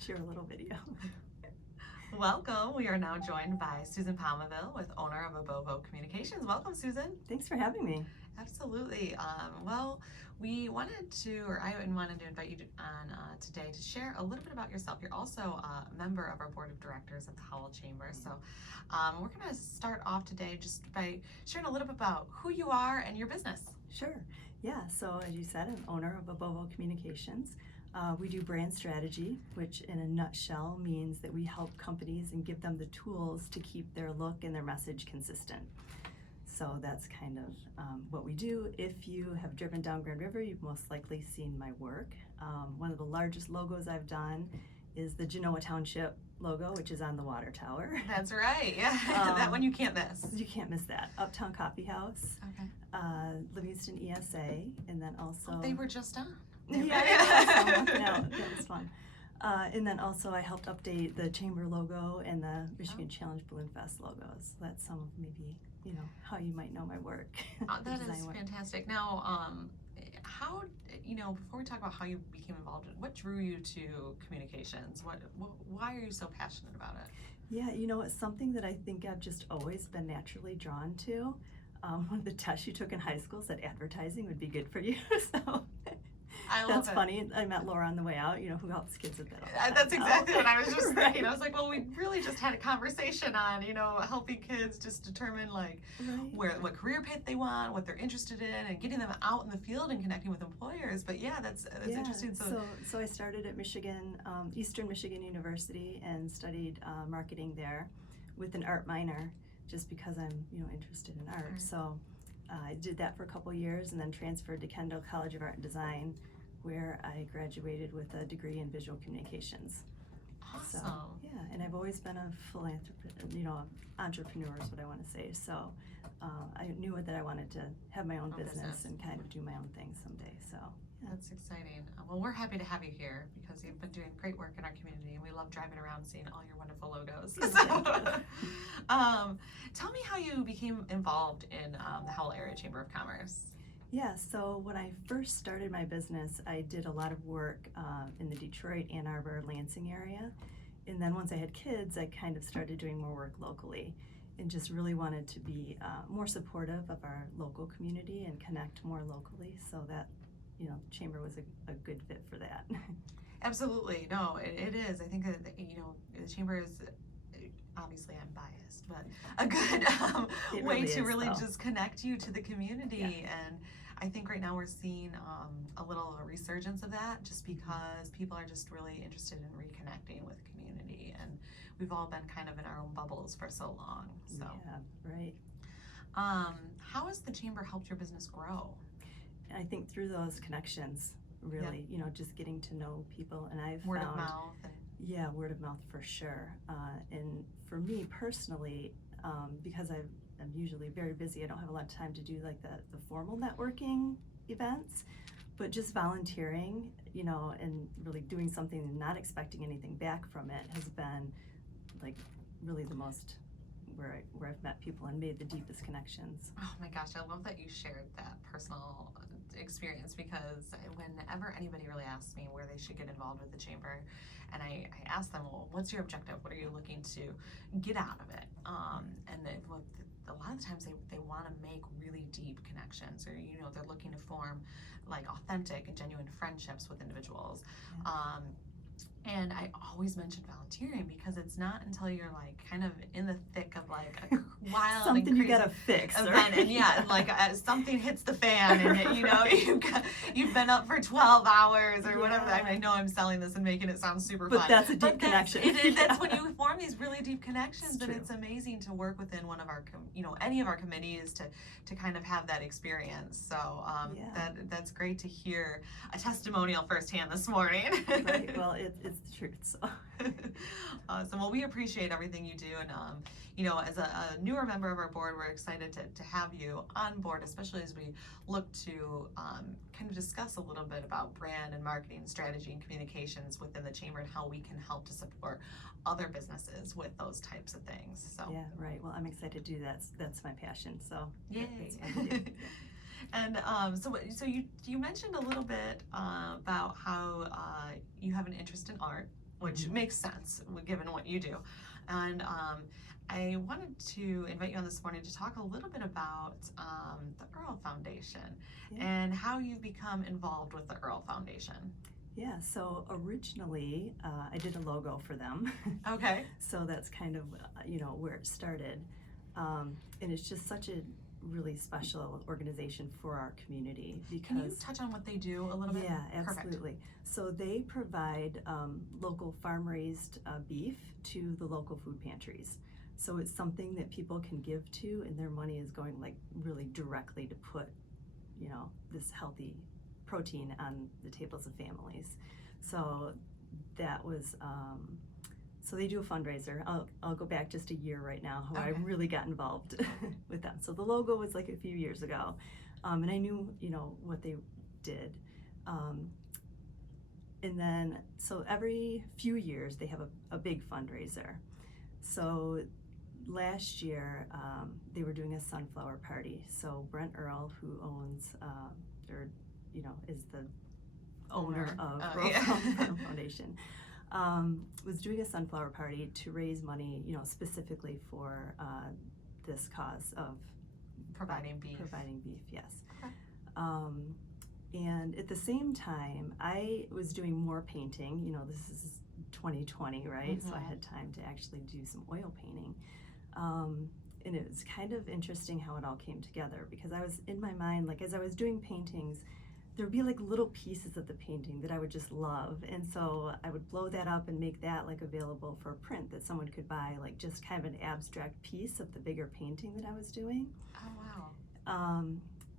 share a little video. Welcome. We are now joined by Susan Pominville, with owner of Abovo Communications. Welcome, Susan. Thanks for having me. Absolutely. Well, we wanted to, or I wanted to invite you on today to share a little bit about yourself. You're also a member of our board of directors of the Howell Chamber. So we're going to start off today just by sharing a little bit about who you are and your business. Sure. Yeah, so as you said, I'm owner of Abovo Communications. We do brand strategy, which in a nutshell means that we help companies and give them the tools to keep their look and their message consistent. So that's kind of what we do. If you have driven down Grand River, you've most likely seen my work. One of the largest logos I've done is the Genoa Township logo, which is on the water tower. That's right. Yeah, that one you can't miss. You can't miss that. Uptown Coffee House, Okay. Livingston ESA, and then also... They were just on. Yeah, that was fun. And then also I helped update the Chamber logo and the Michigan Challenge Balloon Fest logos. That's some of maybe, how you might know my work. That is fantastic. Now, how, before we talk about how you became involved, what drew you to communications? Why are you so passionate about it? Yeah, it's something that I think I've just always been naturally drawn to. One of the tests you took in high school said advertising would be good for you, so... That's funny. I met Laura on the way out, who helps kids with that. That's exactly what I was just thinking. I was like, well, we really just had a conversation on, helping kids just determine what career path they want, what they're interested in, and getting them out in the field and connecting with employers. But yeah, that's interesting. So I started at Michigan, Eastern Michigan University, and studied marketing there with an art minor, just because I'm, interested in art. So I did that for a couple years, and then transferred to Kendall College of Art and Design, where I graduated with a degree in visual communications. Awesome. So, yeah, and I've always been a philanthropist, entrepreneur is what I want to say. So I knew that I wanted to have my own business and kind of do my own thing someday. So yeah. That's exciting. Well, we're happy to have you here because you've been doing great work in our community, and we love driving around seeing all your wonderful logos. Tell me how you became involved in the Howell Area Chamber of Commerce. Yeah, so when I first started my business, I did a lot of work in the Detroit, Ann Arbor, Lansing area. And then once I had kids, I kind of started doing more work locally and just really wanted to be more supportive of our local community and connect more locally. So that, Chamber was a good fit for that. Absolutely. No, it is. I think that, the Chamber is, obviously I'm biased, but a good way to really just connect you to the community. Yeah. And I think right now we're seeing a little resurgence of that, just because people are just really interested in reconnecting with community, and we've all been kind of in our own bubbles for so long. So yeah, right. How has the Chamber helped your business grow? I think through those connections, really, just getting to know people, and I've word found, of mouth. Yeah, word of mouth for sure. And for me personally, because I'm usually very busy, I don't have a lot of time to do like the formal networking events, but just volunteering, and really doing something and not expecting anything back from it has been like really the most where I've met people and made the deepest connections. Oh my gosh, I love that you shared that personal experience, because whenever anybody really asks me where they should get involved with the Chamber, and I ask them, well, what's your objective? What are you looking to get out of it? And a lot of the times they want to make really deep connections, or they're looking to form like authentic and genuine friendships with individuals. Yeah. And I always mention volunteering, because it's not until you're like kind of in the thick of like a wild something and crazy you gotta fix, event, right? and like something hits the fan, and you've been up for 12 hours or whatever. I know I'm selling this and making it sound super fun, but that's a deep connection. That's when you form these really deep connections, and it's amazing to work within one of our any of our committees to kind of have that experience. So that's great to hear a testimonial firsthand this morning. Right. Well, it's the truth. So. Awesome. Well, we appreciate everything you do, and as a newer member of our board, we're excited to have you on board, especially as we look to kind of discuss a little bit about brand and marketing strategy and communications within the Chamber, and how we can help to support other businesses with those types of things. So yeah, right. Well, I'm excited to do that. That's my passion. So yay. That's fun to do. And so you mentioned a little bit about how you have an interest in art. which makes sense given what you do. And I wanted to invite you on this morning to talk a little bit about the Earl Foundation and how you've become involved with the Earl Foundation. Yeah, so originally I did a logo for them. Okay. So that's kind of, where it started. And it's just such a really special organization for our community because. Can you touch on what they do a little bit? Yeah, Perfect. absolutely. So they provide local farm-raised beef to the local food pantries. So it's something that people can give to, and their money is going like really directly to put, this healthy protein on the tables of families. So that was, so they do a fundraiser. I'll go back just a year right now how I really got involved with them. So the logo was like a few years ago, and I knew, what they did. And then, so every few years they have a big fundraiser. So last year they were doing a sunflower party. So Brent Earl, who owns, is the owner of Earl Foundation, was doing a sunflower party to raise money, specifically for this cause of providing beef. Providing beef, yes. Okay. And at the same time, I was doing more painting. This is 2020, right? So I had time to actually do some oil painting. And it was kind of interesting how it all came together, because I was in my mind, like as I was doing paintings, there'd be like little pieces of the painting that I would just love. And so I would blow that up and make that like available for print that someone could buy, like just kind of an abstract piece of the bigger painting that I was doing. Oh, wow.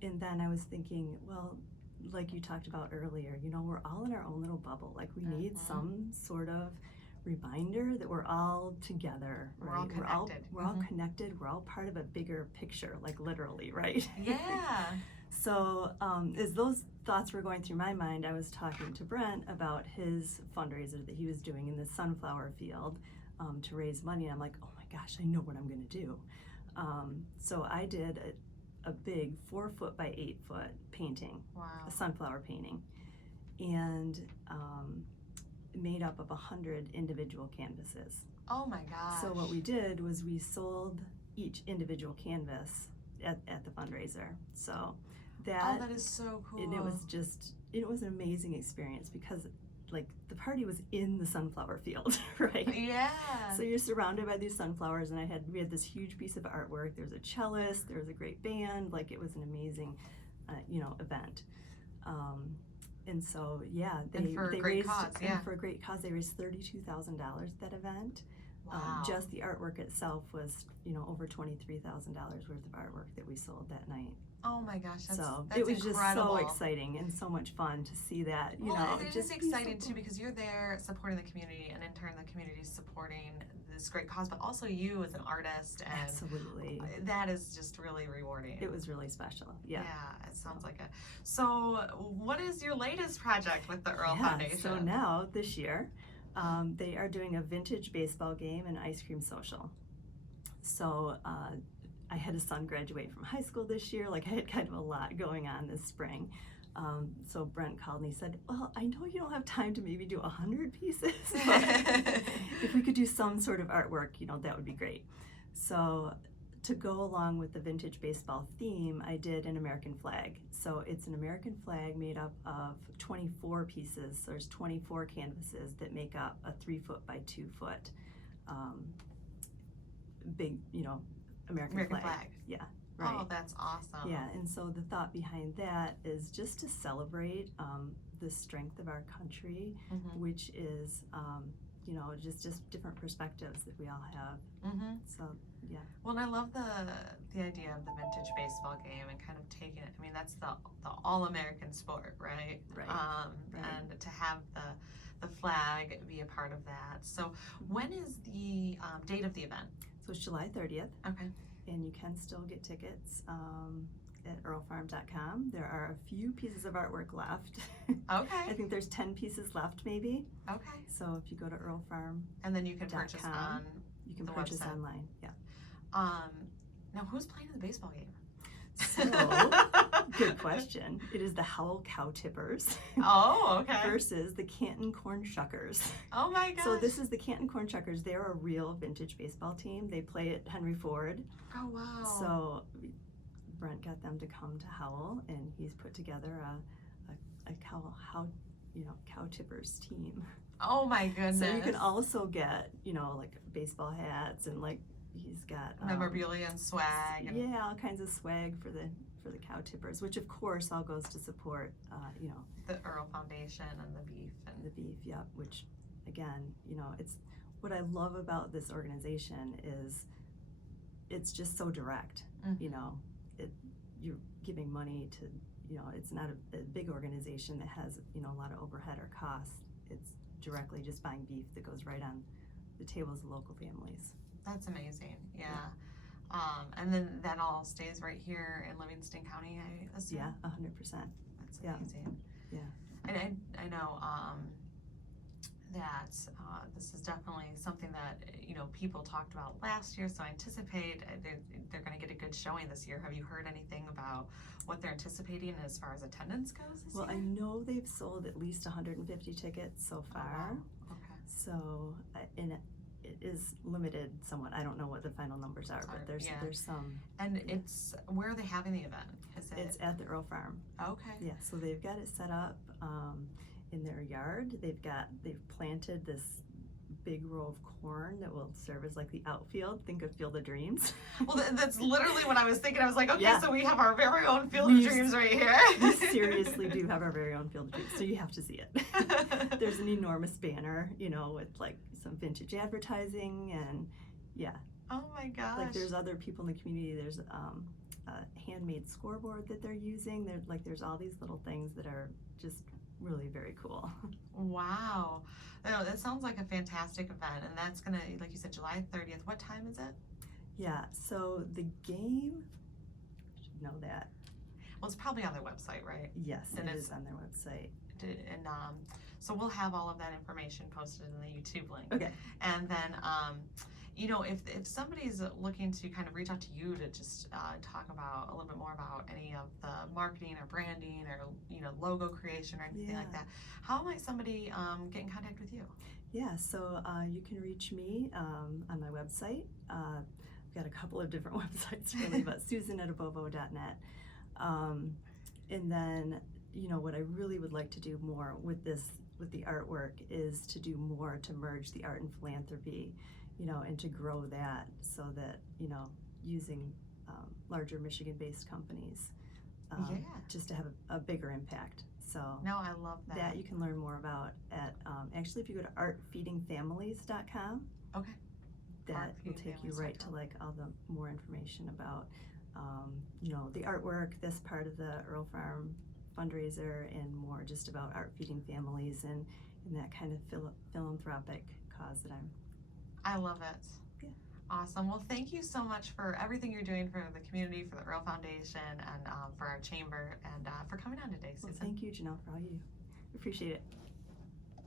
And then I was thinking, well, like you talked about earlier, we're all in our own little bubble. Like we need some sort of reminder that we're all together, right? We're all connected. We're all connected. We're all part of a bigger picture, like literally, right? Yeah. So as those thoughts were going through my mind, I was talking to Brent about his fundraiser that he was doing in the sunflower field to raise money. And I'm like, oh my gosh, I know what I'm going to do. So I did a big 4-foot by 8-foot painting, a sunflower painting, and made up of 100 individual canvases. Oh my gosh. So what we did was we sold each individual canvas at the fundraiser. So that is so cool. And it was an amazing experience because like the party was in the sunflower field, right? Yeah. So you're surrounded by these sunflowers, and we had this huge piece of artwork. There was a cellist, there was a great band. Like it was an amazing, event. And so they for a great raised cause, and for a great cause they raised $32,000 that event. Wow. Just the artwork itself was over $23,000 worth of artwork that we sold that night. Oh my gosh, that's it was incredible. just so exciting and so much fun to see that. It is exciting too, because you're there supporting the community, and in turn the community is supporting this great cause, but also you as an artist. And absolutely, that is just really rewarding. It was really special. Yeah, it sounds like it. So what is your latest project with the Earl Foundation? So now this year they are doing a vintage baseball game and ice cream social. So I had a son graduate from high school this year. Like I had kind of a lot going on this spring. So Brent called and he said, well, I know you don't have time to maybe do 100 pieces, but if we could do some sort of artwork, that would be great. So to go along with the vintage baseball theme, I did an American flag. So it's an American flag made up of 24 pieces. There's 24 canvases that make up a 3-foot by 2-foot big, American flag. Yeah, right. Oh, that's awesome. Yeah, and so the thought behind that is just to celebrate the strength of our country, which is, just different perspectives that we all have. So, yeah. Well, and I love the idea of the vintage baseball game and kind of taking it. I mean, that's the all-American sport, right? Right. And to have the flag be a part of that. So, when is the date of the event? So it's July 30th. Okay. And you can still get tickets at earlfarm.com. There are a few pieces of artwork left. Okay. I think there's 10 pieces left, maybe. Okay. So if you go to earlfarm.com, and then you can purchase on you can purchase website. online. Yeah. Now, who's playing in the baseball game? So, good question. It is the Howell Cow Tippers Oh, okay. versus the Canton Corn Shuckers. Oh my gosh. So this is the Canton Corn Shuckers. They're a real vintage baseball team. They play at Henry Ford. Oh wow. So Brent got them to come to Howell, and he's put together a cow tippers team. Oh my goodness. So you can also get, like baseball hats, and like he's got memorabilia and swag. And yeah, all kinds of swag for the cow tippers, which of course all goes to support the Earl Foundation and the beef. Yep. Which again, it's what I love about this organization is it's just so direct. You're giving money to, it's not a big organization that has, a lot of overhead or costs. It's directly just buying beef that goes right on the tables of local families. That's amazing. Yeah. And then that all stays right here in Livingston County, I assume? Yeah, 100%. That's Yeah. amazing. Yeah. And I know that this is definitely something that, people talked about last year, so I anticipate they're going to get a good showing this year. Have you heard anything about what they're anticipating as far as attendance goes this year? Well, I know they've sold at least 150 tickets so far. Oh, wow. Okay. So, and it is limited somewhat. I don't know what the final numbers are, but there's some. And it's, where are they having the event? It's at the Earl Farm. Okay. Yeah, so they've got it set up in their yard. They've planted this big row of corn that will serve as like the outfield. Think of Field of Dreams. Well, that's literally what I was thinking. I was like, okay, Yeah. So we have our very own Field of Dreams right here. We seriously do have our very own Field of Dreams, so you have to see it. There's an enormous banner, with like some vintage advertising, and yeah. Oh my gosh. Like there's other people in the community. There's a handmade scoreboard that they're using. There's all these little things that are just really very cool. Wow. No, that sounds like a fantastic event, and that's gonna, like you said, July 30th. What time is it? Yeah, so the game, I should know that. Well, it's probably on their website, right? Yes, And it it's is on their website. And so we'll have all of that information posted in the YouTube link. Okay. And then, if somebody's looking to kind of reach out to you to just talk about a little bit more about any of the marketing or branding or logo creation or anything like that, how might somebody get in contact with you? Yeah, so you can reach me on my website. I've got a couple of different websites really, but susan@abovo.net. And then, what I really would like to do more with the artwork is to do more to merge the art and philanthropy, and to grow that so that, using larger Michigan-based companies just to have a bigger impact. So no, I love that. That you can learn more about at, actually, if you go to artfeedingfamilies.com, okay, that will take you right to like all the more information about, the artwork, this part of the Earl Farm fundraiser, and more just about art feeding families and that kind of philanthropic cause that I love it. Yeah. Awesome. Well, thank you so much for everything you're doing for the community, for the Earl Foundation, and for our chamber, and for coming on today, Susan. Well, thank you, Janelle, for all you do. Appreciate it.